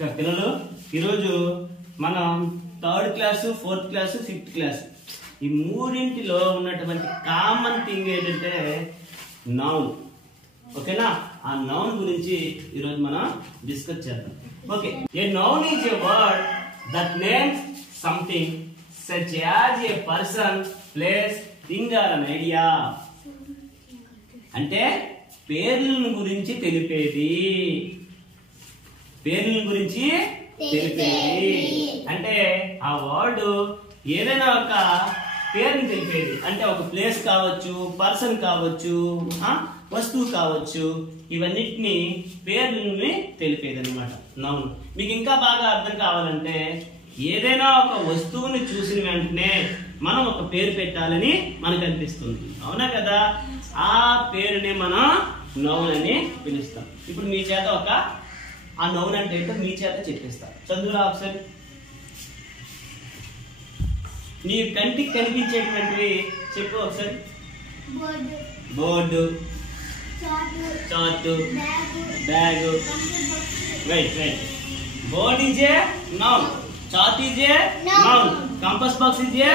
పిల్లలు ఈరోజు మనం 3rd class 4th class 5th class ఈ మూడింటిలో ఉన్నటువంటి కామన్ థింగ్ ఏంటంటే నౌన్. ఓకేనా? ఆ నౌన్ గురించి ఈరోజు మనం డిస్కస్ చేద్దాం. Okay, a noun is a word that names something such as a person, place, thing or an idea. అంటే పేర్లను గురించి తెలిపేది. పేర్ల గురించి తెలిపేది అంటే ఆ వర్డ్ ఏదైనా ఒక పేరుని తెలిపేది. అంటే ఒక ప్లేస్ కావచ్చు, పర్సన్ కావచ్చు, వస్తువు కావచ్చు, ఇవన్నిటిని పేర్లని తెలిపేది అనమాట నౌన్. మీకు ఇంకా బాగా అర్థం కావాలంటే ఏదైనా ఒక వస్తువుని చూసిన వెంటనే మనం ఒక పేరు పెట్టాలని మనకు అనిపిస్తుంది. అవునా కదా? ఆ పేరుని మనం నౌన్ అని పిలుస్తాం. ఇప్పుడు మీ చేత ఒక ఆ నౌన్ అంటే ఏంటో మీ చేత చెప్పిస్తా. చదువురా ఒకసారి. నీ కంటికి కనిపించేటువంటివి చెప్పు ఒకసారి. Board, chart, bag. Right right. Board is a noun, chart is a noun, compass box is a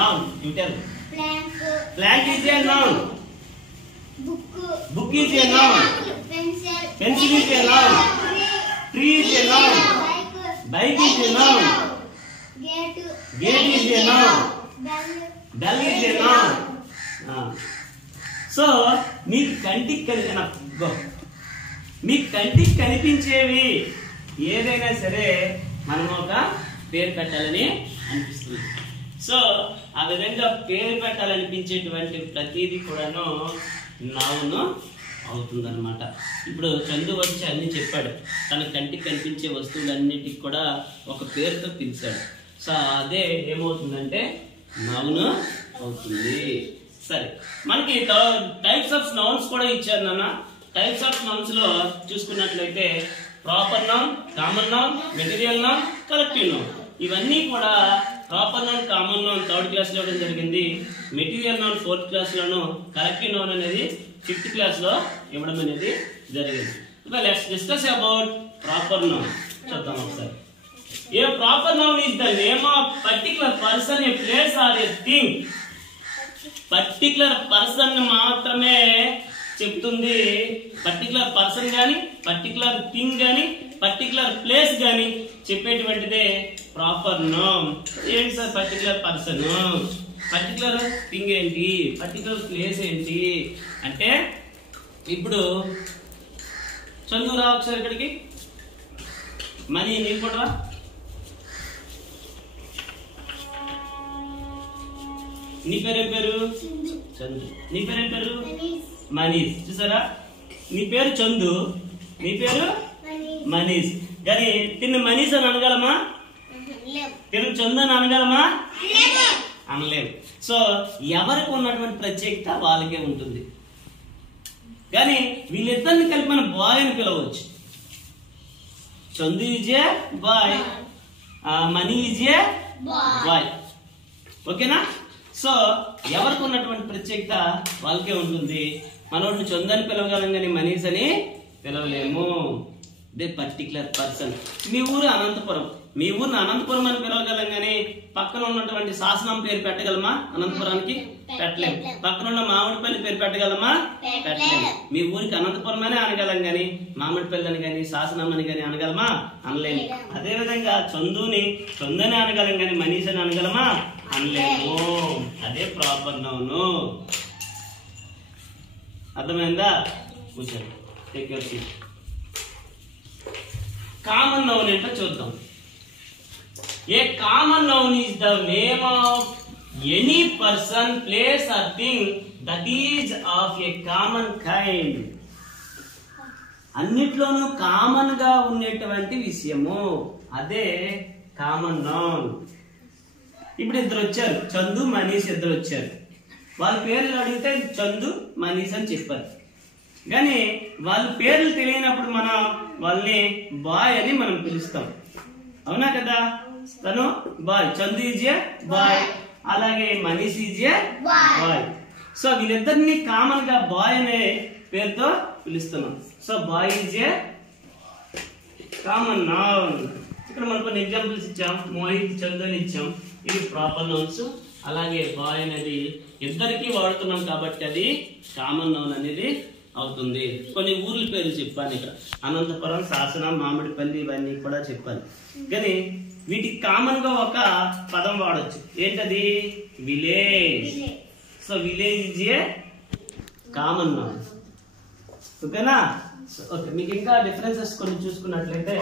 noun. You tell. Plank is a noun, book is a noun, pencil is a noun, tree is a noun, bike is a noun, gate is a noun, bell is a noun. So మీకు కంటికి కనిపించేవి ఏదైనా సరే మనం ఒక పేరు పెట్టాలని అనిపిస్తుంది. సో ఆ విధంగా పేరు పెట్టాలనిపించేటువంటి ప్రతిదీ కూడాను నౌన్ అవుతుందన్నమాట. ఇప్పుడు చందు వచ్చి అన్ని చెప్పాడు. తన కంటికి కనిపించే వస్తువులన్నిటికి కూడా ఒక పేరుతో పిలిచాడు. సో అదే ఏమవుతుందంటే నౌన్ అవుతుంది. సరే, మనకి టైప్స్ ఆఫ్ నౌన్స్ కూడా ఇచ్చారు నాన్న. టైప్స్ ఆఫ్ నౌన్స్ లో చూసుకున్నట్లయితే proper noun, common noun, material noun, collective noun. ఇవన్నీ కూడా proper noun, common noun 3rd class లో ఇవ్వడం జరిగింది. మెటీరియల్ నౌన్ 4th క్లాస్ లోను, కలెక్టివ్ నౌన్ అనేది 5th క్లాస్ లో ఇవ్వడం అనేది జరిగింది. Let's discuss about proper noun. చూద్దాం ఒకసారి. A proper noun is the name of particular person, a place or a thing. Particular person మాత్రమే చెప్తుంది. పర్టికులర్ పర్సన్ గాని, పర్టికులర్ థింగ్ గాని, పర్టికులర్ ప్లేస్ గాని చెప్పేటువంటిదే ప్రాపర్ నౌన్. ఏంటి sir particular person, particular thing ఏంటి, particular place ఏంటి అంటే, ఇప్పుడు చందురా ఒకసారి ఇక్కడికి. మనీ నీకు కూడా నీ పేరేం పేరు? చందు. నీ పేరేం పేరు? మనీష్. చూసారా? నీ పేరు చందు, నీ పేరు మనీష్. కానీ తిన్న మనీష్ అని అనగలమా? తిన్న చందు అని అనగలమా? అనలేము. సో ఎవరికి ఉన్నటువంటి ప్రత్యేకత వాళ్ళకే ఉంటుంది. కానీ వీళ్ళిద్దరిని కలిపి మనం బాయ్ అని పిలవచ్చు. Chandu is a boy, Mani is a boy. ఓకేనా? సో ఎవరికి ఉన్నటువంటి ప్రత్యేకత వాళ్ళకే ఉంటుంది. మనోడిని చందు అని పిలవగలం కానీ మనీష్ అని పిలవలేము. The particular person. మీ ఊరు అనంతపురం, మీ ఊరిని అనంతపురం అని పిలవగలం కానీ పక్కన ఉన్నటువంటి శాసనం పేరు పెట్టగలమా? అనంతపురానికి పెట్టలేము. పక్కన ఉన్న మామిడిపల్లి పేరు పెట్టగలమా? పెట్టలేము. మీ ఊరికి అనంతపురం అనే అనగలం కానీ మామిడిపల్లి అని కానీ శాసనం అని కానీ అనగలమా? అనలేము. అదే విధంగా చందుని చందని అనగలం కానీ మనీష్ అని అనగలమా? అనలేము. అదే ప్రాపర్ నౌన్. అర్థమైందా? కూర్చోండి. Take your seat. Common noun ఏంటో చూద్దాం. A common noun is the name of any person, place or thing that is of a common kind. అన్నిట్లోనూ కామన్ గా ఉండేటువంటి విషయము, అదే కామన్ నౌన్. ఇప్పుడు ఇద్దరు వచ్చారు, చందు మనీష్ ఇద్దరు వచ్చారు. వాళ్ళ పేర్లు అడిగితే చందు మనీష్ అని చెప్పారు. కానీ వాళ్ళ పేర్లు తెలియనప్పుడు మనం వాళ్ళని బాయ్ అని మనం పిలుస్తాం. అవునా కదా? తను boy, Chandu is a boy, అలాగే Manish is a boy. So వీళ్ళిద్దరిని కామన్ గా బాయ్ అనే పేరుతో పిలుస్తున్నాం. So boy is a common noun. ఇక్కడ మనం కొన్ని ఎగ్జాంపుల్స్ ఇచ్చాం, మోహిత్, చందు అని ఇచ్చాం. ఇవి ప్రాపర్ నౌన్స్. అలాగే బాయ్ అనేది ఇద్దరికి వాడుతున్నాం కాబట్టి అది కామన్ నౌన్ అనేది అవుతుంది. కొన్ని ఊర్ల పేరు చెప్పాను ఇక్కడ, అనంతపురం, శాసన, మామిడిపల్లి, ఇవన్నీ కూడా చెప్పాను. కానీ వీటికి కామన్ గా ఒక పదం వాడచ్చు. ఏంటది? Village. So village is a common noun. ఓకేనా? ఓకే, మీకు ఇంకా డిఫరెన్సెస్ కొన్ని చూసుకున్నట్లయితే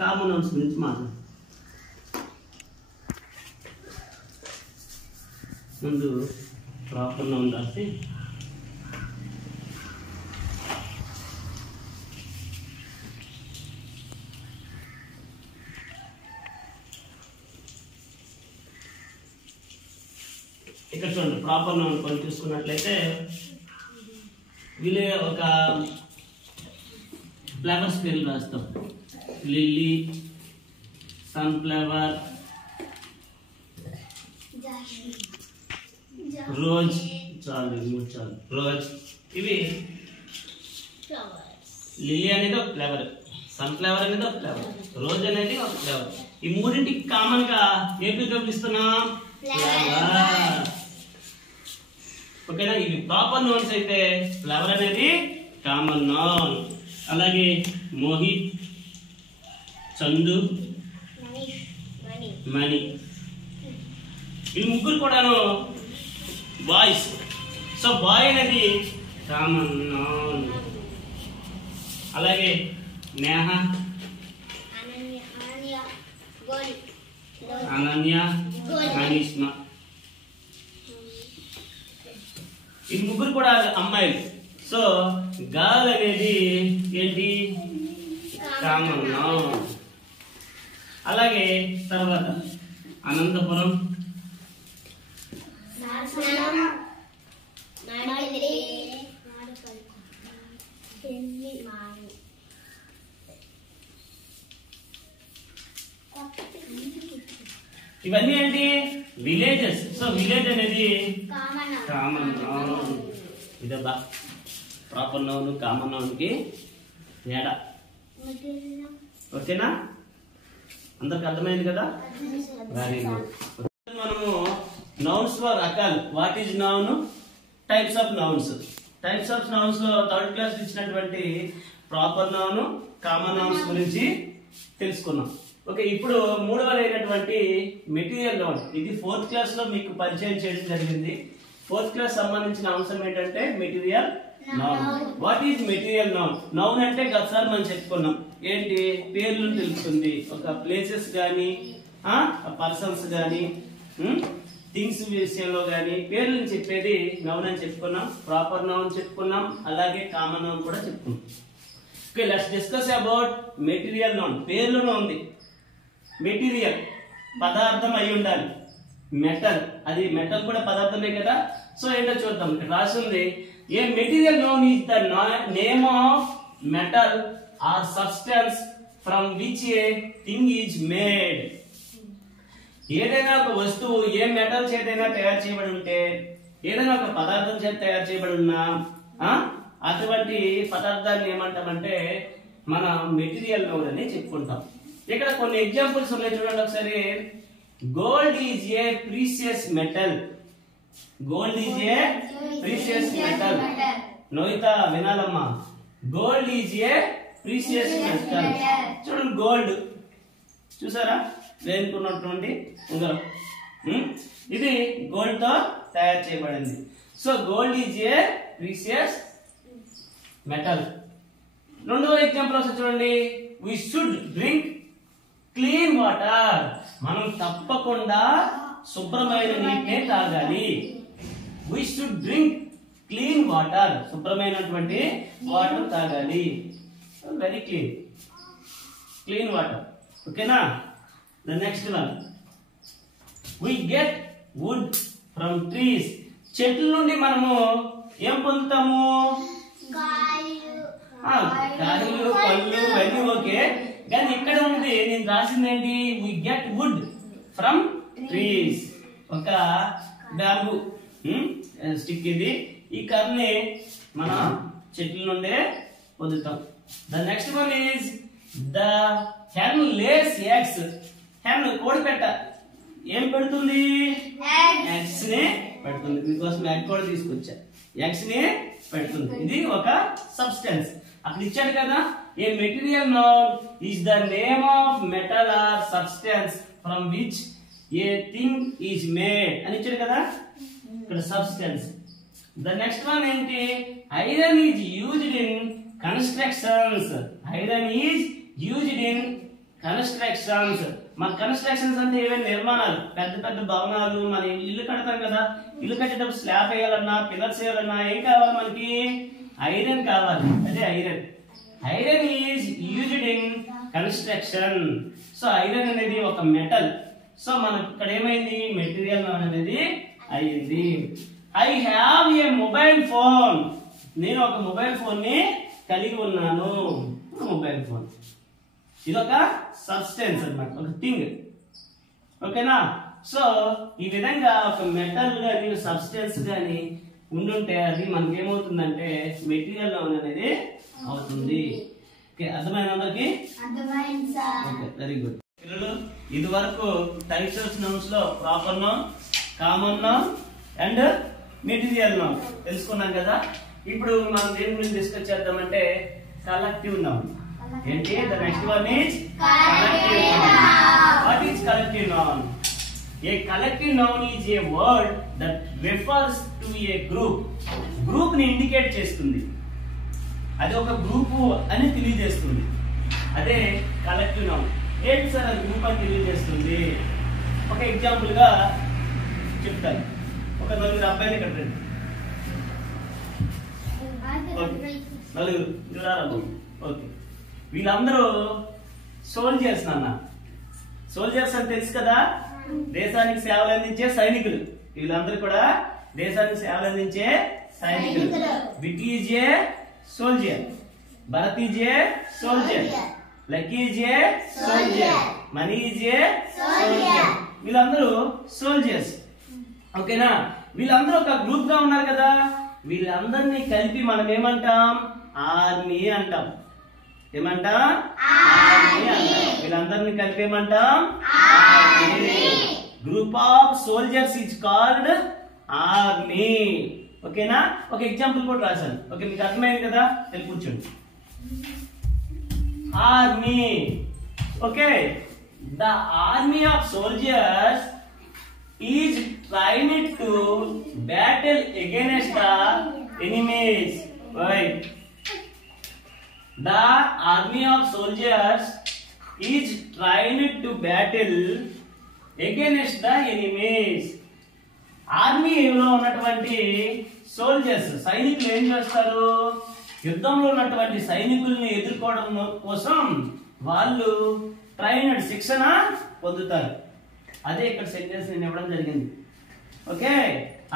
కామన్ నౌన్స్ గురించి మాట్లాడు. ముందు ప్రాపర్ నౌన్ రాసి ఇక్కడ చూడండి. ప్రాపర్ నౌన్ కొన్ని చూసుకున్నట్లయితే వీళ్ళే ఒక ఫ్లవర్స్ పేర్లు రాస్తాం. లిల్లీ, సన్ఫ్లవర్, రోజ్, చాలు రోజ్. ఇవి లిల్లీ అనేది ఒక ఫ్లవర్, సన్ఫ్లవర్ అనేది ఒక ఫ్లవర్, రోజ్ అనేది ఒక ఫ్లవర్. ఈ మూడింటికి కామన్ గా ఏపీ చూపిస్తున్నాం ఫ్లవర్. ఓకేనా? ఇవి ప్రాపర్ నౌన్స్ అయితే ఫ్లవర్ అనేది కామన్ నౌన్. అలాగే మోహిత్, చందు, మణి, ఈ ముగ్గురు కూడాను బాయ్స్. సో బాయ్ అనేది కామన్ నౌన్. అలాగే నేహ, అనన్య, కనిష్మ, ఈ ముగ్గురు కూడా అమ్మాయిలు. సో గర్ల్ అనేది ఏంటి? Common noun. అలాగే తర్వాత అనంతపురం, ఇవన్నీ ఏంటి? విలేజెస్. సో విలేజ్ అనేది కామన్ నౌన్. ఇదబ్బా ప్రాపర్ నౌన్ కామన్ నౌన్ కి తేడా. ఓకేనా? అందరికి అర్థమైంది కదా? Very good. మనము నౌన్స్ లో రకాలు, what is noun, types of nouns. Types of nouns లో థర్డ్ క్లాస్ ఇచ్చినటువంటి ప్రాపర్ నౌన్, కామన్ నౌన్స్ గురించి తెలుసుకున్నాం. ఓకే, ఇప్పుడు మూడవదైనటువంటి మెటీరియల్ నౌన్. ఇది ఫోర్త్ క్లాస్ లో మీకు పరిచయం చేయడం జరిగింది. ఫోర్త్ క్లాస్ సంబంధించిన అంశం ఏంటంటే material noun. What is material noun? Noun అంటే గతసారి మనం చెప్పుకున్నాం. ఏంటి? పేర్లు తెలుస్తుంది. ఒక ప్లేసెస్ గానీ, పర్సన్స్ గానీ, థింగ్స్ విషయంలో గానీ పేర్లు చెప్పేది నౌన్ అని చెప్పుకున్నాం. ప్రాపర్ నౌన్ చెప్పుకున్నాం. అలాగే కామన్ నౌన్ కూడా చెప్పుకున్నాం. Okay, let's discuss about material noun. పేర్లోనే ఉంది మెటీరియల్, పదార్థం అయి ఉండాలి. మెటల్, అది మెటల్ కూడా పదార్థమే కదా. సో ఏంటో చూద్దాం. ఇక్కడ రాసి ఉంది, a material noun is the name of metal or substance from which a thing is made. ఏదైనా ఒక వస్తువు ఏ మెటల్ చేతైనా తయారు చేయబడి ఉంటే, ఏదైనా ఒక పదార్థం చేత తయారు చేయబడి ఉన్నా అటువంటి పదార్థాన్ని ఏమంటామంటే మనం మెటీరియల్ నౌన్ అని చెప్పుకుంటాం. ఇక్కడ కొన్ని ఎగ్జాంపుల్స్ ఉన్నాయి చూడండి ఒకసారి. Gold is a precious metal. Gold is a precious metal. నోయిత వినాలమ్మా. Gold is a precious metal. చూడండి, గోల్డ్ చూసారా? వేనుకున్నటువంటి ఉంగరం, ఇది గోల్డ్ తో తయారు చేయబడింది. So gold is a precious metal. రెండవ ఎగ్జాంపుల్ చూడండి. We should drink clean water. మనం తప్పకుండా శుభ్రమైన నీటినే తాగాలి. We should drink clean water. శుభ్రమైనటువంటి వాటర్ తాగాలి. Very clean, clean water. ఓకేనా? The next one, we get wood from trees. చెట్ల నుండి మనము ఏం పొందుతాము? కాయలు, పళ్ళు, ఇవన్నీ ఓకే. కానీ ఇక్కడ ఉంది, నేను రాసింది ఏంటి? We get wood from trees. ఒక బ్యాంబూ స్టిక్ ఇది. ఈ కర్రని మనం చెట్ల నుండే పొందుతాం. The next one is the hen lays eggs. hen కోడి పెట్ట ఏం పెడుతుంది? eggs ని పెడుతుంది. మీకోసం ఎగ్ కూడా తీసుకొచ్చా. eggs ని పెడుతుంది. ఇది ఒక సబ్స్టెన్స్. అక్కడ ఇచ్చాడు కదా, a material noun is the name of metal or substance from which a thing is made అని ఇచ్చాడు కదా, ఇక్కడ సబ్స్టెన్స్. ద నెక్స్ట్ వన్ ఏంటి? Iron is used in constructions. Iron is used in constructions. మన constructions అంటే ఏవైనా నిర్మాణాలు, పెద్ద పెద్ద భవనాలు, మన ఇల్లు కడతాం కదా, ఇల్లు కట్టేటప్పుడు స్లాబ్ వేయాలన్నా, పిల్లర్స్ వేయాలన్నా ఏం కావాలి మనకి? ఐరన్ కావాలి. అదే iron. Iron is used in construction. So iron అనేది ఒక మెటల్. సో మనకి ఇక్కడ ఏమైంది? మెటీరియల్ అనేది అయింది. I have a mobile phone. నేను ఒక మొబైల్ ఫోన్ ని కలిగి ఉన్నాను. మొబైల్ ఫోన్ ఇది ఒక సబ్స్టెన్స్ అన్నమాట, ఒక థింగ్. ఓకేనా? సో ఈ విధంగా ఒక మెటల్ గాని సబ్స్టెన్స్ గాని ఉండుంటే అది మనకి ఏమవుతుందంటే మెటీరియల్ అనేది అవుతుంది. ఓకే, అర్థమైంది అందరికి? Okay, very good. పిల్లలు, ఇది వరకు టైప్స్ ఆఫ్ నౌన్స్ లో proper noun, common noun and material noun తెలుసుకున్నాం కదా. ఇప్పుడు మనం దేని గురించి డిస్కస్ చేద్దామంటే కలెక్టివ్ నౌన్. ఏంటి? The next one is collective noun. What is collective noun? A collective noun is a word that refers to A group. Group ని indicate చేస్తుంది. అది ఒక గ్రూప్ అని తెలియజేస్తుంది. అదే కలెక్టివ్ నౌన్. ఏంటి సార్ అది గ్రూప్ అని తెలియజేస్తుంది? ఒక ఎగ్జాంపుల్ గా చెప్తాను. ఒక నలుగురు అబ్బాయిలు ఇక్కడ రండి. నలుగురు. ఓకే, వీళ్ళందరూ సోల్జర్స్. నాన్న సోల్జర్స్ అని తెలుసు కదా, దేశానికి సేవలు అందించే సైనికులు. వీళ్ళందరూ కూడా దేశానికి సేవలు అందించే సైనికులు. Vicky is a soldier, Bharat is a soldier, lucky is a soldier, money is A soldier. వీళ్ళందరూ సోల్జర్స్. ఓకేనా? వీళ్ళందరూ ఒక గ్రూప్ గా ఉన్నారు కదా, వీళ్ళందరినీ కలిపి మనం ఏమంటాం? ఆర్మీ అంటాం. ఏమంటాం? ఆర్మీ అంటాం. వీళ్ళందరినీ కలిపి ఏమంటాం? Army. Group of soldiers is called army. ఓకేనా? ఒక ఎగ్జాంపుల్ కూడా రాశాను. ఓకే, మీకు అర్థమైంది కదా? వెళ్ళి కూర్చోండి. Army. Okay, the army of soldiers is trained to battle against the enemies. Right. The army of soldiers is trained to battle against the enemies. ఆర్మీలో ఉన్నటువంటి సోల్జర్స్, సైనికులు ఏం చేస్తారు? యుద్ధంలో ఉన్నటువంటి సైనికుల్ని ఎదుర్కోవడం కోసం వాళ్ళు ట్రైన్డ్, శిక్షణ పొందుతారు. అదే ఇక్కడ సెంటెన్స్ నేను ఇవ్వడం జరిగింది. ఓకే,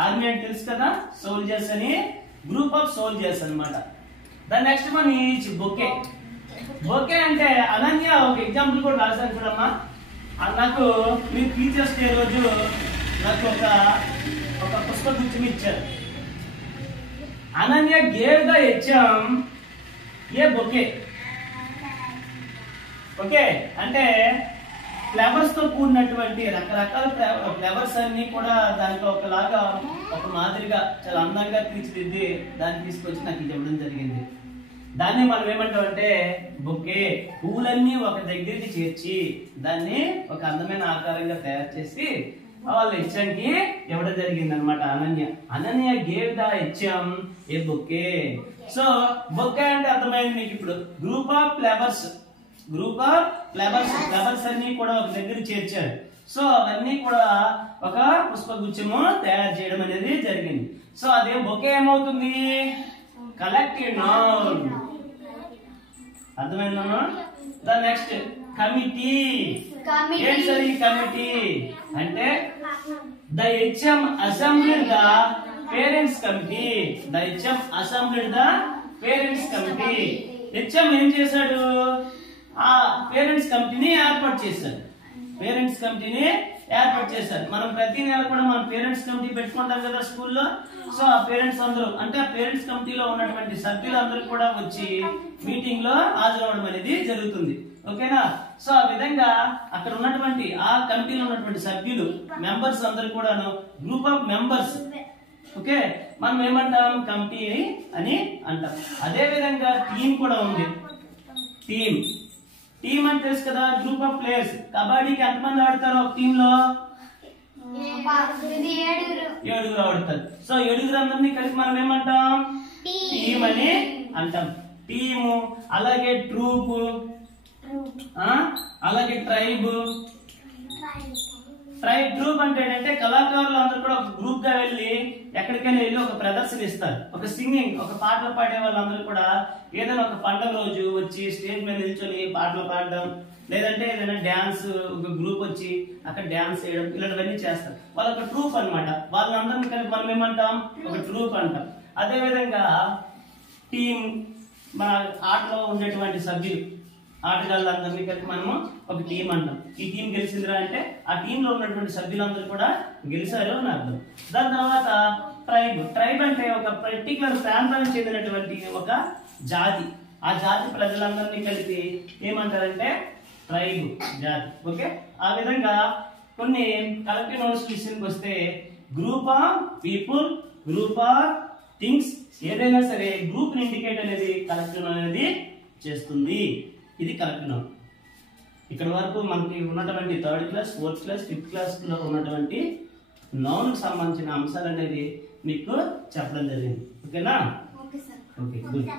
ఆర్మీ అంటే తెలుసు కదా, సోల్జర్స్ అని, గ్రూప్ ఆఫ్ సోల్జర్స్ అన్నమాట. The next one is bouquet. Bouquet అంటే అనన్య ఒక ఎగ్జాంపుల్ కూడా రాశాను చూడమ్మా. నాకు మీరు టీచర్స్ డే రోజు నాకు ఒక పుష్పగుచ్చం ఇచ్చారు. Ananya gave the HM A bouquet. Okay, అంటే ఫ్లవర్స్ తో కూడినటువంటి రకరకాల ఫ్లవర్స్ అన్ని కూడా దాంట్లో ఒకలాగా, ఒక మాదిరిగా చాలా అందంగా తీర్చిదిద్ది దాన్ని తీసుకొచ్చి నాకు ఇది ఇవ్వడం జరిగింది. దాన్ని మనం ఏమంటాం అంటే బొకే. పువ్వులన్నీ ఒక దగ్గరికి చేర్చి దాన్ని ఒక అందమైన ఆకారంగా తయారు చేసి వాళ్ళ హెచ్ఎంకి ఇవ్వడం జరిగింది అనమాట. Ananya gave the HM A bouquet. So bouquet అంటే అర్థమైంది మీకు ఇప్పుడు. Group of flowers, group of flowers, flowers అన్ని కూడా ఒక దగ్గర చేర్చారు. సో అవన్నీ కూడా ఒక పుష్పగుచ్చము తయారు చేయడం అనేది జరిగింది. సో అదే బొకే ఏమవుతుంది? Collective noun. అర్థమైందమ్మా? The next committee. ఏంటి సార్ ఈ కమిటీ అంటే? The HM assembled the parents committee. The HM assembled the parents committee. HM ఏం చేశాడు? ఆ పేరెంట్స్ కమిటీని ఏర్పాటు చేశాడు. పేరెంట్స్ కమిటీని ఏర్పాటు చేశారు. మనం ప్రతి నెల కూడా మనం పేరెంట్స్ కమిటీ పెట్టుకుంటాం కదా స్కూల్లో. సో ఆ పేరెంట్స్ అందరూ అంటే ఆ పేరెంట్స్ కమిటీలో ఉన్నటువంటి సభ్యులందరూ కూడా వచ్చి మీటింగ్ లో హాజరవడం అనేది జరుగుతుంది. ఓకేనా? సో ఆ విధంగా అక్కడ ఉన్నటువంటి ఆ కమిటీలో ఉన్నటువంటి సభ్యులు మెంబర్స్ అందరూ కూడాను గ్రూప్ ఆఫ్ మెంబర్స్. ఓకే, మనం ఏమంటాం? కమిటీ అని అంటాం. అదే విధంగా టీం కూడా ఉంది. టీం అంటే తెలుసు కదా, గ్రూప్ ఆఫ్ ప్లేయర్స్. కబడ్డీకి ఎంతమంది ఆడతారు ఒక టీమ్ లో? 7 ఆడతారు. సో 7 అందరినీ కలిసి మనం ఏమంటాం? టీం అని అంటాం. టీము, అలాగే ట్రూప్, అలాగే ట్రైబ్. ట్రూప్ అంటే ఏంటంటే కళాకారులు అందరూ కూడా ఒక గ్రూప్ గా వెళ్ళి ఎక్కడికైనా వెళ్ళి ఒక ప్రదర్శన ఇస్తారు. ఒక సింగింగ్, ఒక పాటలు పాడే వాళ్ళందరూ కూడా ఏదైనా ఒక పండుగ రోజు వచ్చి స్టేజ్ మీద నిల్చొని పాటలు పాడడం, లేదంటే ఏదైనా డాన్స్ ఒక గ్రూప్ వచ్చి అక్కడ డాన్స్ చేయడం, ఇలాంటివన్నీ చేస్తారు. వాళ్ళు ఒక ట్రూప్ అనమాట. వాళ్ళందరినీ కలిపి మనం ఏమంటాం? ఒక ట్రూప్ అంటాం. అదే విధంగా టీం, మన ఆటలో ఉండేటువంటి సభ్యులు, ఆటగాళ్ళందరినీ కలిపి మనము ఒక టీం అంటాం. ఈ టీం గెలిచిందిరా అంటే ఆ టీంలో ఉన్నటువంటి సభ్యులందరూ కూడా గెలిచారు అని అర్థం. దాని తర్వాత ట్రైబ్ అంటే ఒక పర్టికులర్ ప్రాంతానికి చెందినటువంటి ఒక జాతి. ఆ జాతి ప్రజలందరినీ కలిపి ఏమంటారంటే ట్రైబ్ జాతి. ఓకే, ఆ విధంగా కొన్ని కలెక్టివ్ నౌన్స్ విషయానికి వస్తే group of people, group of things, ఏదైనా సరే గ్రూప్ ఇండికేట్ అనేది కలెక్టివ్ నౌన్ అనేది చేస్తుంది. ఇది కలెక్టివ్ నౌన్. ఇక్కడ వరకు మనకి ఉన్నటువంటి 3rd class, 4th class, 5th class లో ఉన్నటువంటి నౌన్ కు సంబంధించిన అంశాలు అనేది మీకు చెప్పడం జరిగింది. ఓకేనా? Okay, good.